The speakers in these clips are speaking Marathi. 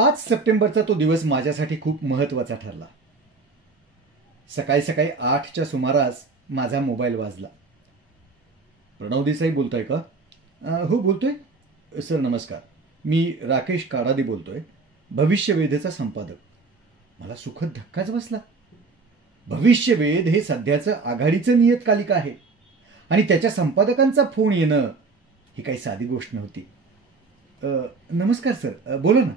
5 सप्टेंबरचा तो दिवस माझ्यासाठी खूप महत्त्वाचा ठरला. सकाळी सकाळी 8च्या सुमारास माझा मोबाईल वाजला. प्रणव देसाई बोलतोय का? हो बोलतोय सर. नमस्कार, मी राकेश काडादी बोलतोय, भविष्यवेधचा संपादक. मला सुखद धक्काच बसला. भविष्यवेध हे सध्याचं आघाडीचं नियतकालिक आहे आणि त्याच्या संपादकांचा फोन येणं ही काही साधी गोष्ट नव्हती. नमस्कार सर, बोला ना.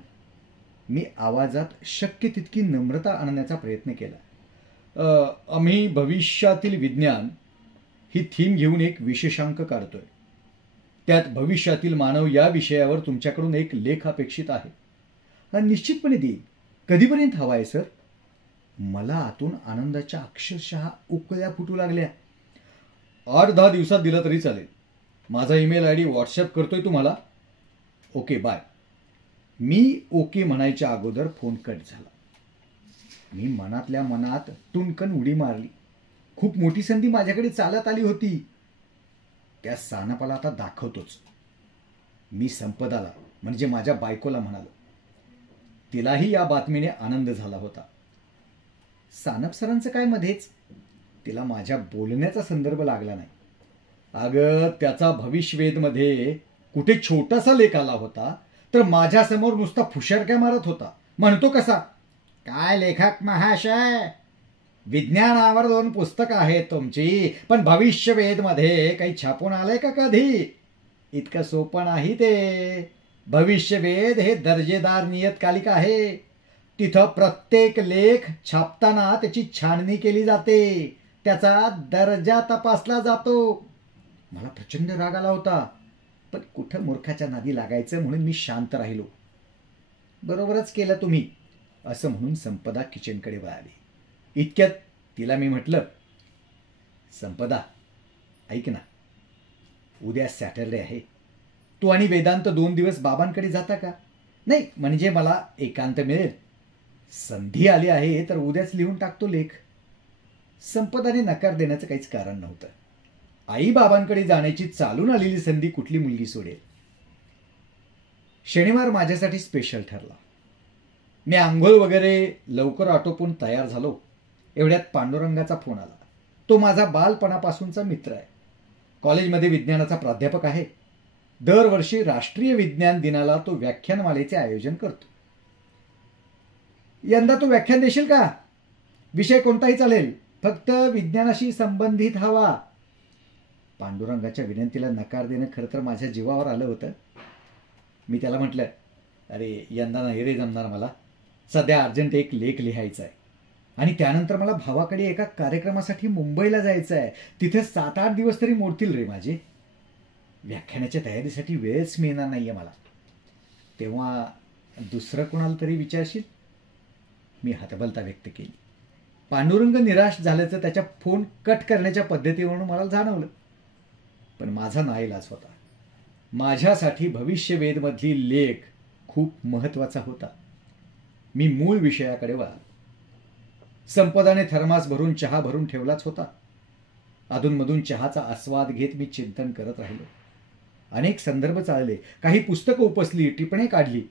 मी आवाजात शक्य तितकी नम्रता आणण्याचा प्रयत्न केला. आम्ही भविष्यातील विज्ञान ही थीम घेऊन एक विशेषांक काढतोय. त्यात भविष्यातील मानव या विषयावर तुमच्याकडून एक लेख अपेक्षित आहे. निश्चितपणे देईल. कधीपर्यंत हवा आहे सर? मला आतून आनंदाच्या अक्षरशः उकळ्या फुटू लागल्या. 8-10 दिवसात दिला तरी चालेल. माझा ईमेल आयडी व्हॉट्सअप करतोय तुम्हाला. Okay bye. मी ओके म्हणायच्या अगोदर फोन कट झाला. मी मनातल्या मनात टुणकन उडी मारली. खूप मोठी संधी माझ्याकडे चालत आली होती. त्या सानपाला आता दाखवतोच. मी संपदाला म्हणजे माझ्या बायकोला म्हणालो. तिलाही या बातमीने आनंद झाला होता. सानप सरांचं काय मध्येच? तिला माझ्या बोलण्याचा संदर्भ लागला नाही. अगं, त्याचा भविष्यवेधमध्ये कुठे छोटासा लेख आला होता तर माझ्यासमोर नुसता फुशरक्या मारत होता. म्हणतो कसा, काय लेखक महाशय, विज्ञानावर 2 पुस्तकं आहेत तुमची, पण भविष्यवेधमध्ये काही छापून आलंय का कधी? इतकं सोपं नाही ते. भविष्यवेध हे दर्जेदार नियतकालिक आहे. तिथं प्रत्येक लेख छापताना त्याची छाननी केली जाते, त्याचा दर्जा तपासला जातो. मला प्रचंड राग आला होता, पण कुठं मूर्खाच्या नादी लागायचं म्हणून मी शांत राहिलो. बरोबरच केलं तुम्ही, असं म्हणून संपदा किचनकडे वळाली. इतक्यात तिला मी म्हटलं, संपदा ऐक ना, उद्या सॅटरडे आहे. तू आणि वेदांत 2 दिवस बाबांकडे जाता का? नाही म्हणजे मला एकांत मिळेल. संधी आली आहे तर उद्याच लिहून टाकतो लेख. संपदाने नकार देण्याचं काहीच कारण नव्हतं. आई बाबांकडे जाण्याची चालून आलेली संधी कुठली मुलगी सोडेल. शनिवार माझ्यासाठी स्पेशल ठरला. मी आंघोळ वगैरे लवकर आटोपून तयार झालो. एवढ्यात पांडुरंगाचा फोन आला. तो माझा बालपणापासूनचा मित्र आहे. कॉलेजमध्ये विज्ञानाचा प्राध्यापक आहे. दरवर्षी राष्ट्रीय विज्ञान दिनाला तो व्याख्यानमालेचे आयोजन करतो. यंदा तू व्याख्यान देशील का? विषय कोणताही चालेल, फक्त विज्ञानाशी संबंधित हवा. पांडुरंगाच्या विनंतीला नकार देणं खरं तर माझ्या जीवावर आलं होतं. मी त्याला म्हटलं, अरे यंदा नाही रे जमणार मला. सध्या अर्जंट एक लेख लिहायचा आहे आणि त्यानंतर मला भावाकडे एका कार्यक्रमासाठी मुंबईला जायचं आहे. तिथे 7-8 दिवस तरी मोडतील रे माझे. व्याख्यानाच्या तयारीसाठी वेळच मिळणार नाहीये मला. तेव्हा दुसरं कोणाला तरी विचारशील? मी हतबलता व्यक्त केली. पांडुरंग निराश झाल्याचं त्याच्या फोन कट करण्याच्या पद्धतीवरून मला जाणवलं. पण माझा नाईलाज होता. माझ्यासाठी भविष्यवेधमधली लेख खूप महत्वाचा होता. मी मूळ विषयाकडे वळालो. संपदाने थर्मास भरून चहा भरून ठेवलाच होता. अधूनमधून चहाचा आस्वाद घेत मी चिंतन करत राहिलो. अनेक संदर्भ चालले, काही पुस्तकं उपसली, टिपणे काढली.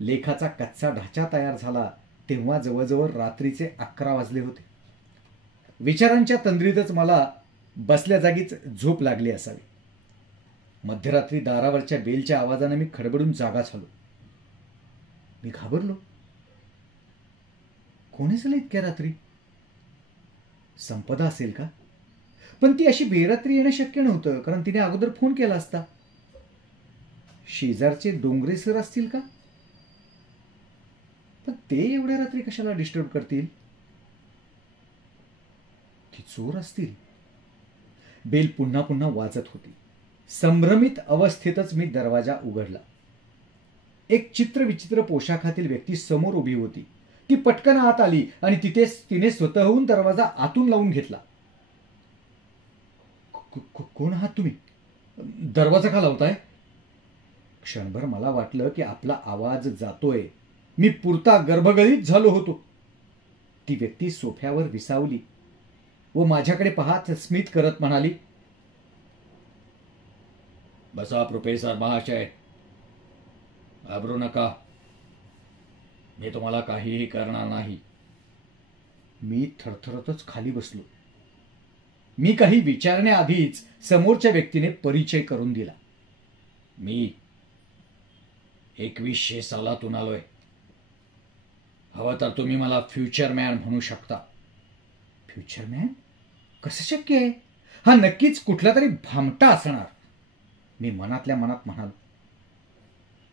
लेखाचा कच्चा ढाचा तयार झाला तेव्हा जवळजवळ रात्रीचे 11 वाजले होते. विचारांच्या तंद्रीतच मला बसल्या जागीच झोप लागली असावी. मध्यरात्री दारावरच्या बेलच्या आवाजाने मी खडबडून जागा झालो. मी घाबरलो. कोणी असेल इतक्या रात्री? संपदा असेल का? पण ती अशी बेरात्री येणं शक्य नव्हतं, कारण तिने अगोदर फोन केला असता. शेजारचे डोंगरे सर असतील का? पण ते एवढ्या रात्री कशाला डिस्टर्ब करतील? ती चोर असतील. बेल पुन्हा पुन्हा वाजत होती. संभ्रमित अवस्थेतच मी दरवाजा उघडला. एक चित्रविचित्र पोशाखातील व्यक्ती समोर उभी होती. ती पटकन आत आली आणि तिने स्वतःहून दरवाजा आतून लावून घेतला. कोण आहात तुम्ही? दरवाजा का लावताय? क्षणभर मला वाटलं की आपला आवाज जातोय. मी पुरता गर्भगळीत झालो होतो. ती व्यक्ती सोफ्यावर विसावली व माझ्याकडे पाहत स्मित करत म्हणाली, बसा प्रोफेसर महाशय, घाबरू नका. मी तुम्हाला काहीही करणार नाही. मी थरथरतच खाली बसलो. मी काही विचारण्याआधीच समोरच्या व्यक्तीने परिचय करून दिला. मी 2100 सालातून आलोय. हवं तर तुम्ही मला फ्युचर मॅन म्हणू शकता. Future man? कसं शक्य आहे? हा नक्कीच कुठला तरी भामटा असणार. मी मनातल्या मनात म्हणालो.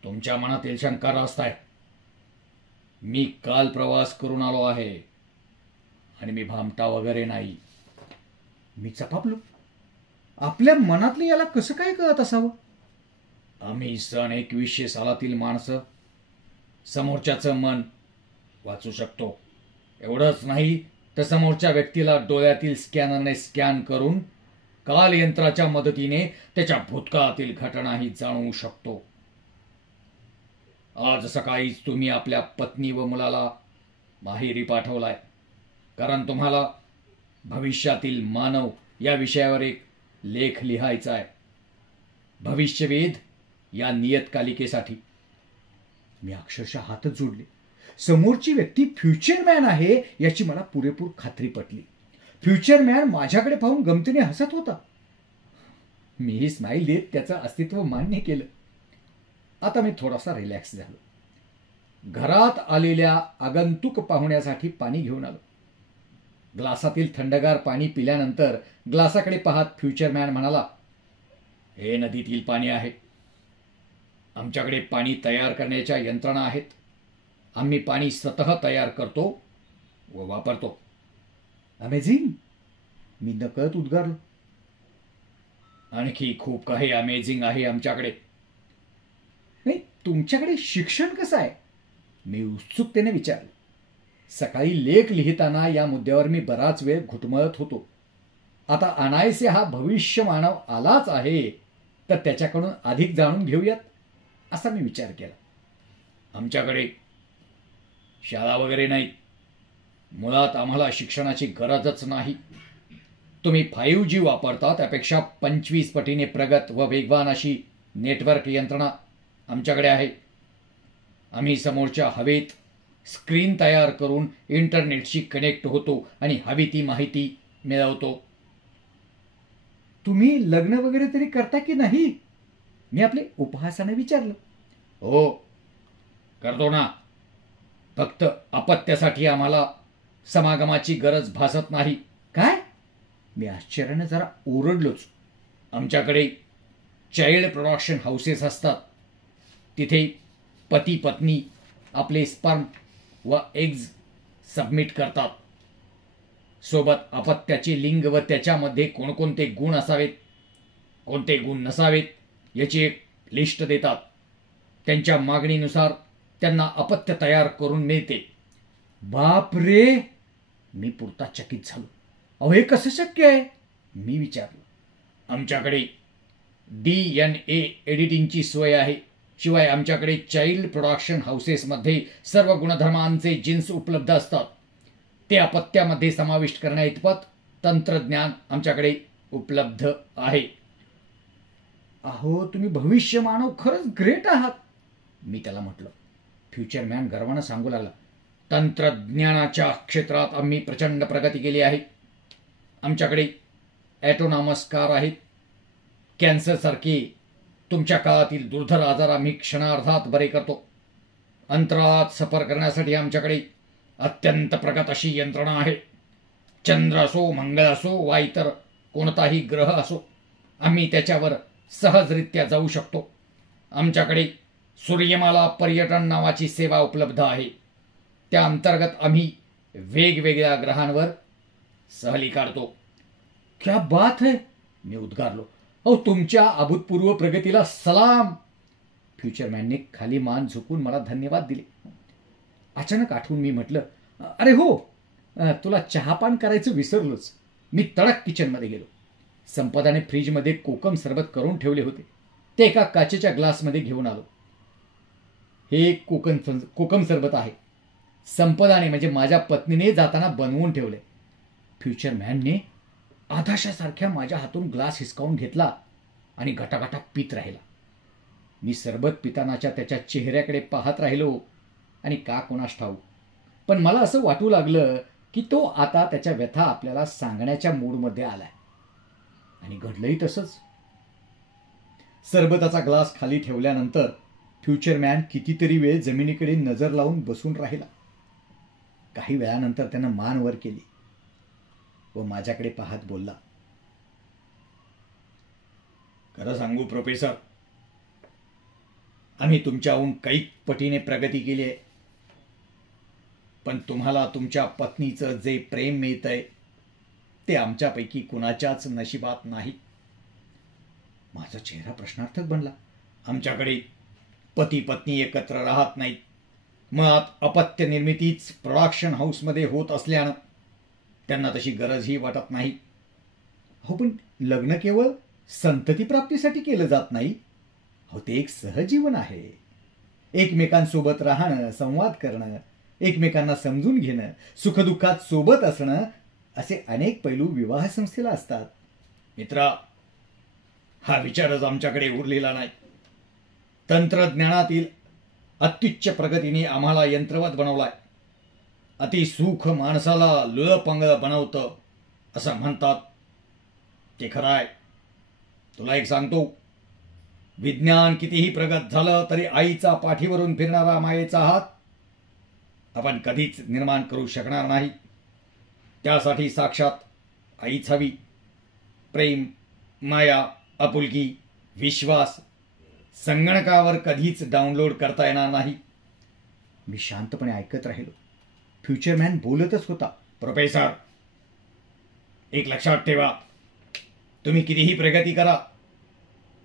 तुमच्या मनातील शंका रास्त आहे. मी काल प्रवास करून आलो आहे आणि मी भामटा वगैरे नाही. मी चपापलो. आपल्या मनातलं याला कसं काय कळत असावं? आम्ही सन 2100 सालातील माणसं समोरच्याचं मन वाचू शकतो. एवढंच नाही तर समोरच्या व्यक्तीला डोळ्यातील स्कॅनरने स्कॅन करून काल यंत्राच्या मदतीने त्याच्या भूतकाळातील घटनाही जाणवू शकतो. आज सकाळीच तुम्ही आपल्या पत्नी व मुलाला माहेरी पाठवलाय, कारण तुम्हाला भविष्यातील मानव या विषयावर एक लेख लिहायचा आहे. भविष्यवेध या नियतकालिकेसाठी. मी अक्षरशः हातच जोडले. समोरची व्यक्ती फ्युचर मॅन आहे याची मला पुरेपूर खात्री पटली. फ्युचर मॅन माझ्याकडे पाहून गमतीने हसत होता. मीही स्माईल देत त्याचं अस्तित्व मान्य केलं. आता मी थोडासा रिलॅक्स झालो. घरात आलेल्या आगंतुक पाहुण्यासाठी पाणी घेऊन आलो. ग्लासातील थंडगार पाणी पिल्यानंतर ग्लासाकडे पाहत फ्युचर मॅन म्हणाला, हे नदीतील पाणी आहे. आमच्याकडे पाणी तयार करण्याच्या यंत्रणा आहेत. आम्ही पाणी स्वतः तयार करतो व वापरतो. अमेझिंग! मी नकळत उद्गारलो. आणखी खूप काही अमेझिंग आहे आमच्याकडे. नाही, तुमच्याकडे शिक्षण कसं आहे? मी उत्सुकतेने विचारलं. सकाळी लेख लिहिताना या मुद्द्यावर मी बराच वेळ घुटमळत होतो. आता अनायसे हा भविष्य मानव आलाच आहे तर त्याच्याकडून अधिक जाणून घेऊयात असा मी विचार केला. आमच्याकडे शाळा वगैरे नाहीत. मुळात आम्हाला शिक्षणाची गरजच नाही. तुम्ही 5G वापरता त्यापेक्षा 25 पटीने प्रगत व वेगवान अशी नेटवर्क यंत्रणा आमच्याकडे आहे. आम्ही समोरच्या हवेत स्क्रीन तयार करून इंटरनेटशी कनेक्ट होतो आणि हवी ती माहिती मिळवतो. तुम्ही लग्न वगैरे तरी करता की नाही? मी आपले उपहासाने विचारलं. हो, करतो ना. फक्त अपत्यासाठी आम्हाला समागमाची गरज भासत नाही. काय? मी आश्चर्याने जरा ओरडलोच. आमच्याकडे चाइल्ड प्रोडक्शन हाऊसेस असतात. तिथे पती पत्नी आपले स्पर्म व एग्ज सबमिट करतात. सोबत अपत्याचे लिंग व त्याच्यामध्ये कोणकोणते गुण असावेत, कोणते गुण नसावेत याची एक लिस्ट देतात. त्यांच्या मागणीनुसार त्यांना अपत्य तयार करून मिळते. बाप रे! मी पुरता चकित झालो. अहो, हे कसं शक्य आहे? मी विचारलं. आमच्याकडे DNA एडिटिंगची सोय आहे. शिवाय आमच्याकडे चाइल्ड प्रोडक्शन हाऊसेसमध्ये सर्व गुणधर्मांचे जीन्स उपलब्ध असतात. ते अपत्यामध्ये समाविष्ट करण्याइतपत तंत्रज्ञान आमच्याकडे उपलब्ध आहे. अहो, तुम्ही भविष्य मानव खरंच ग्रेट आहात, मी त्याला म्हटलं. फ्युचर मॅन गर्वानं सांगू लागला. तंत्रज्ञानाच्या क्षेत्रात आम्ही प्रचंड प्रगती केली आहे. आमच्याकडे ॲटोनॉमस कार आहेत. कॅन्सरसारखे तुमच्या काळातील दुर्धर आजार आम्ही क्षणार्धात बरे करतो. अंतराळात सफर करण्यासाठी आमच्याकडे अत्यंत प्रगत अशी यंत्रणा आहे. चंद्र असो, मंगळ असो वा इतर कोणताही ग्रह असो, आम्ही त्याच्यावर सहजरित्या जाऊ शकतो. आमच्याकडे सूर्यमाला पर्यटन नावाची सेवा उपलब्ध आहे. त्या अंतर्गत आम्ही वेगवेगळ्या ग्रहांवर सहली काढतो. क्या बात है! मी उद्गारलो. अहो, तुमच्या अभूतपूर्व प्रगतीला सलाम. फ्युचरमॅनने खाली मान झुकून मला धन्यवाद दिले. अचानक आठवून मी म्हटलं, अरे हो, तुला चहापान करायचं विसरलोच. मी तडक किचनमध्ये गेलो. संपदाने फ्रीजमध्ये कोकम सरबत करून ठेवले होते. ते एका काचेच्या ग्लासमध्ये घेऊन आलो. हे कोकम सरबत आहे. संपदाने म्हणजे माझ्या पत्नीने जाताना बनवून ठेवले. फ्युचर मॅनने आधाशासारख्या माझ्या हातून ग्लास हिसकावून घेतला आणि गटागटा पीत राहिला. मी सरबत पितानाच्या त्याच्या चेहऱ्याकडे पाहत राहिलो आणि का कोणास ठाऊक, पण मला असं वाटू लागलं की तो आता त्याच्या व्यथा आपल्याला सांगण्याच्या मूडमध्ये आलाय. आणि घडलंही तसंच. सरबताचा ग्लास खाली ठेवल्यानंतर फ्युचरमॅन कितीतरी वेळ जमिनीकडे नजर लावून बसून राहिला. काही वेळानंतर त्यानं मान वर केली व माझ्याकडे पाहत बोलला, खरं सांगू प्रोफेसर, आम्ही तुमच्याहून कैक पटीने प्रगती केली आहे, पण तुम्हाला तुमच्या पत्नीचं जे प्रेम मिळतंय ते आमच्यापैकी कुणाच्याच नशिबात नाही. माझा चेहरा प्रश्नार्थक बनला. आमच्याकडे पती पत्नी एकत्र राहत नाहीत. मुळात अपत्य निर्मितीच प्रोडक्शन हाऊसमध्ये होत असल्यानं त्यांना तशी गरजही वाटत नाही. हो, पण लग्न केवळ संतती प्राप्तीसाठी केलं जात नाही. हो, ते एक सहजीवन आहे. एकमेकांसोबत राहणं, संवाद करणं, एकमेकांना समजून घेणं, सुखदुःखात सोबत असणं, असे अनेक पैलू विवाह संस्थेला असतात. मित्रा, हा विचारच आमच्याकडे उरलेला नाही. तंत्रज्ञानातील अत्युच्च प्रगतीने आम्हाला यंत्रवत बनवलाय. अतिसुख माणसाला लुळपंगळ बनवतं असं म्हणतात, ते खरं आहे. तुला एक सांगतो, विज्ञान कितीही प्रगत झालं तरी आईचा पाठीवरून फिरणारा मायेचा हात आपण कधीच निर्माण करू शकणार नाही. त्यासाठी साक्षात आईच हवी. प्रेम, माया, आपुलकी, विश्वास संगणकावर कधीच डाउनलोड करता येणार नाही. मी शांतपणे ऐकत राहिलो. फ्युचरमॅन बोलतच होता. प्रोफेसर, एक लक्षात ठेवा, तुम्ही कितीही प्रगती करा,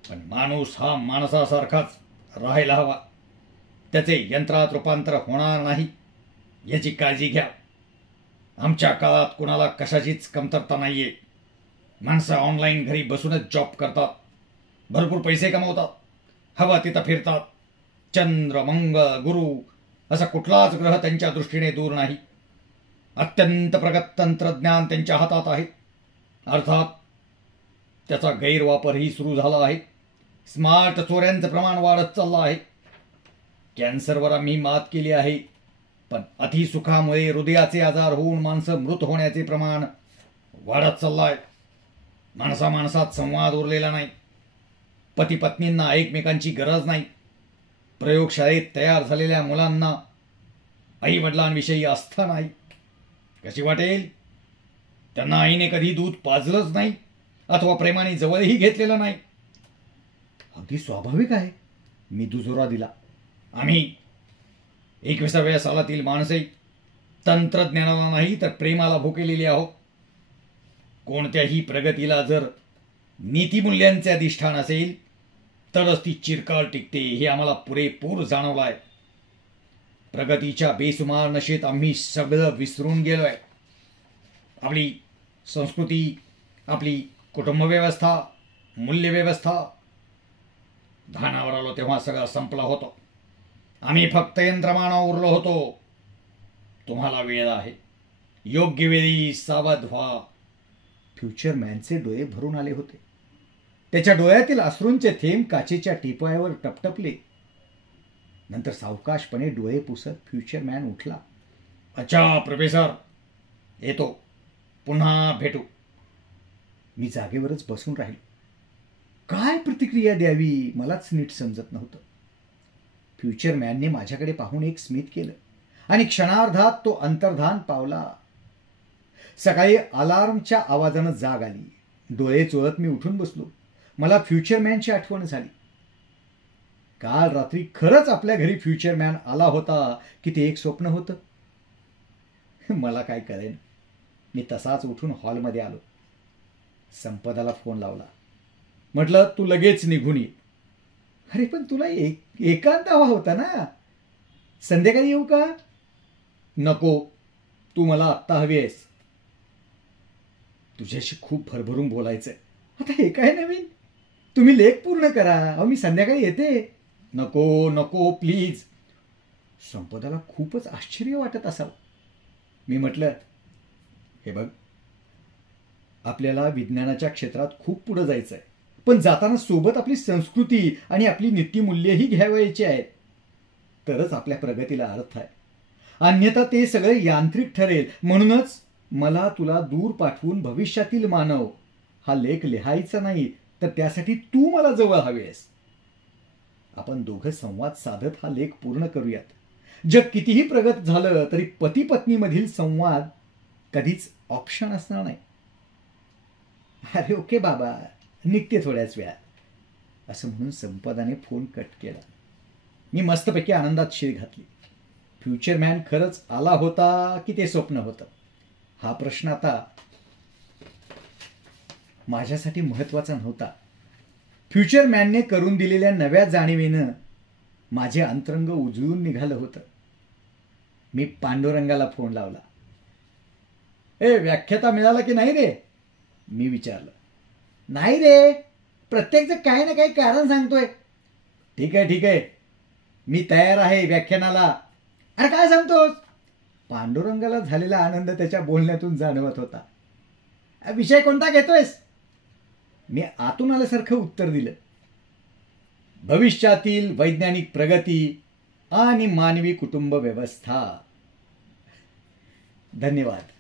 पण माणूस हा माणसासारखाच राहायला हवा. त्याचे यंत्रात रूपांतर होणार नाही याची काळजी घ्या. आमच्या काळात कुणाला कशाचीच कमतरता नाहीये. माणसं ऑनलाईन घरी बसूनच जॉब करतात, भरपूर पैसे कमवतात, हवा तिथं फिरतात. चंद्र, मंगळ, गुरु असा कुठलाच ग्रह त्यांच्या दृष्टीने दूर नाही. अत्यंत प्रगत तंत्रज्ञान त्यांच्या हातात आहे. अर्थात त्याचा गैरवापरही सुरू झाला आहे. स्मार्ट चोऱ्यांचं प्रमाण वाढत चाललं आहे. कॅन्सरवर आम्ही मात केली आहे, पण अतिसुखामुळे हृदयाचे आजार होऊन माणसं मृत होण्याचे प्रमाण वाढत चाललं आहे. माणसामाणसात संवाद उरलेला नाही. पती पत्नींना एकमेकांची गरज नाही. प्रयोगशाळेत तयार झालेल्या मुलांना आई वडिलांविषयी आस्था नाही. कशी वाटेल? त्यांना आईने कधी दूध पाजलंच नाही अथवा प्रेमाने जवळही घेतलेलं नाही. अगदी स्वाभाविक आहे, मी दुजोरा दिला. आम्ही 21व्या सालातील माणसे तंत्रज्ञानाला नाही तर प्रेमाला भुकेलेली आहोत. कोणत्याही प्रगतीला जर नीतिमूल्यांचे अधिष्ठान असेल तरच ती चिरकाळ टिकते, हे आम्हाला पुरेपूर जाणवलं आहे. प्रगतीच्या बेसुमार नशेत आम्ही सगळं विसरून गेलोय. आपली संस्कृती, आपली कुटुंबव्यवस्था, मूल्यव्यवस्था. धानावर आलो तेव्हा सगळं संपलं होतं. आम्ही फक्त यंत्रमानव उरलो होतो. तुम्हाला वेळ आहे, योग्य वेळी सावध व्हा. फ्युचरमॅनचे डोळे भरून आले होते. त्याच्या डोळ्यातील अश्रूंचे थेंब काचेच्या टिपायावर टपटपले. नंतर सावकाशपणे डोळे पुसत फ्युचरमॅन उठला. अच्छा प्रोफेसर, येतो, पुन्हा भेटू. मी जागेवरच बसून राहिलो. काय प्रतिक्रिया द्यावी मलाच नीट समजत नव्हतं. फ्युचरमॅनने माझ्याकडे पाहून एक स्मित केलं आणि क्षणार्धात तो अंतर्धान पावला. सकाळी अलार्मच्या आवाजानं जाग आली. डोळे चोळत मी उठून बसलो. मला फ्युचरमॅनची आठवण झाली. काल रात्री खरंच आपल्या घरी फ्युचरमॅन आला होता की ते एक स्वप्न होतं? मला काय कळेन. मी तसाच उठून हॉलमध्ये आलो. संपदाला फोन लावला. म्हटलं, तू लगेच निघून ये. अरे पण तुला एकांत हवा होता ना. संध्याकाळी येऊ का? नको, तू मला आत्ता हवी आहेस. तुझ्याशी खूप भरभरून बोलायचंय. आता हे काय नवीन? तुम्ही लेख पूर्ण करा. अहो, मी संध्याकाळी येते. नको नको प्लीज. संपदाला खूपच आश्चर्य वाटत असावं. मी म्हटलं, हे बघ, आपल्याला विज्ञानाच्या क्षेत्रात खूप पुढे जायचं आहे, पण जाताना सोबत आपली संस्कृती आणि आपली नीतिमूल्यही घ्यावायची आहेत. तरच आपल्या प्रगतीला अर्थ आहे. अन्यथा ते सगळे यांत्रिक ठरेल. म्हणूनच मला तुला दूर पाठवून भविष्यातील मानव हा लेख लिहायचा नाही, तर त्यासाठी तू मला जवळ हवेस. आपण दोघं संवाद साधत हा लेख पूर्ण करूयात. जग कितीही प्रगत झालं तरी पती पत्नीमधील संवाद कधीच ऑप्शन असणार नाही. अरे ओके बाबा, निघते थोड्याच वेळात, असं म्हणून संपदाने फोन कट केला. मी मस्तपैकी आनंदात शिर घातली. फ्युचरमॅन खरंच आला होता की ते स्वप्न होतं, हा प्रश्न आता माझ्यासाठी महत्वाचा नव्हता. फ्युचरमॅनने करून दिलेल्या नव्या जाणीवेनं माझे अंतरंग उजळून निघालं होतं. मी पांडुरंगाला फोन लावला. व्याख्याता मिळाला की नाही रे, मी विचारलं. नाही रे, प्रत्येकजण काही ना काही कारण सांगतोय. ठीक आहे, मी तयार आहे व्याख्यानाला. अरे काय सांगतोस? पांडुरंगाला झालेला आनंद त्याच्या बोलण्यातून जाणवत होता. विषय कोणता घेतोयस? मी आतून आल्यासारखं उत्तर दिलं. भविष्यातील वैज्ञानिक प्रगती आणि मानवी कुटुंब व्यवस्था. धन्यवाद.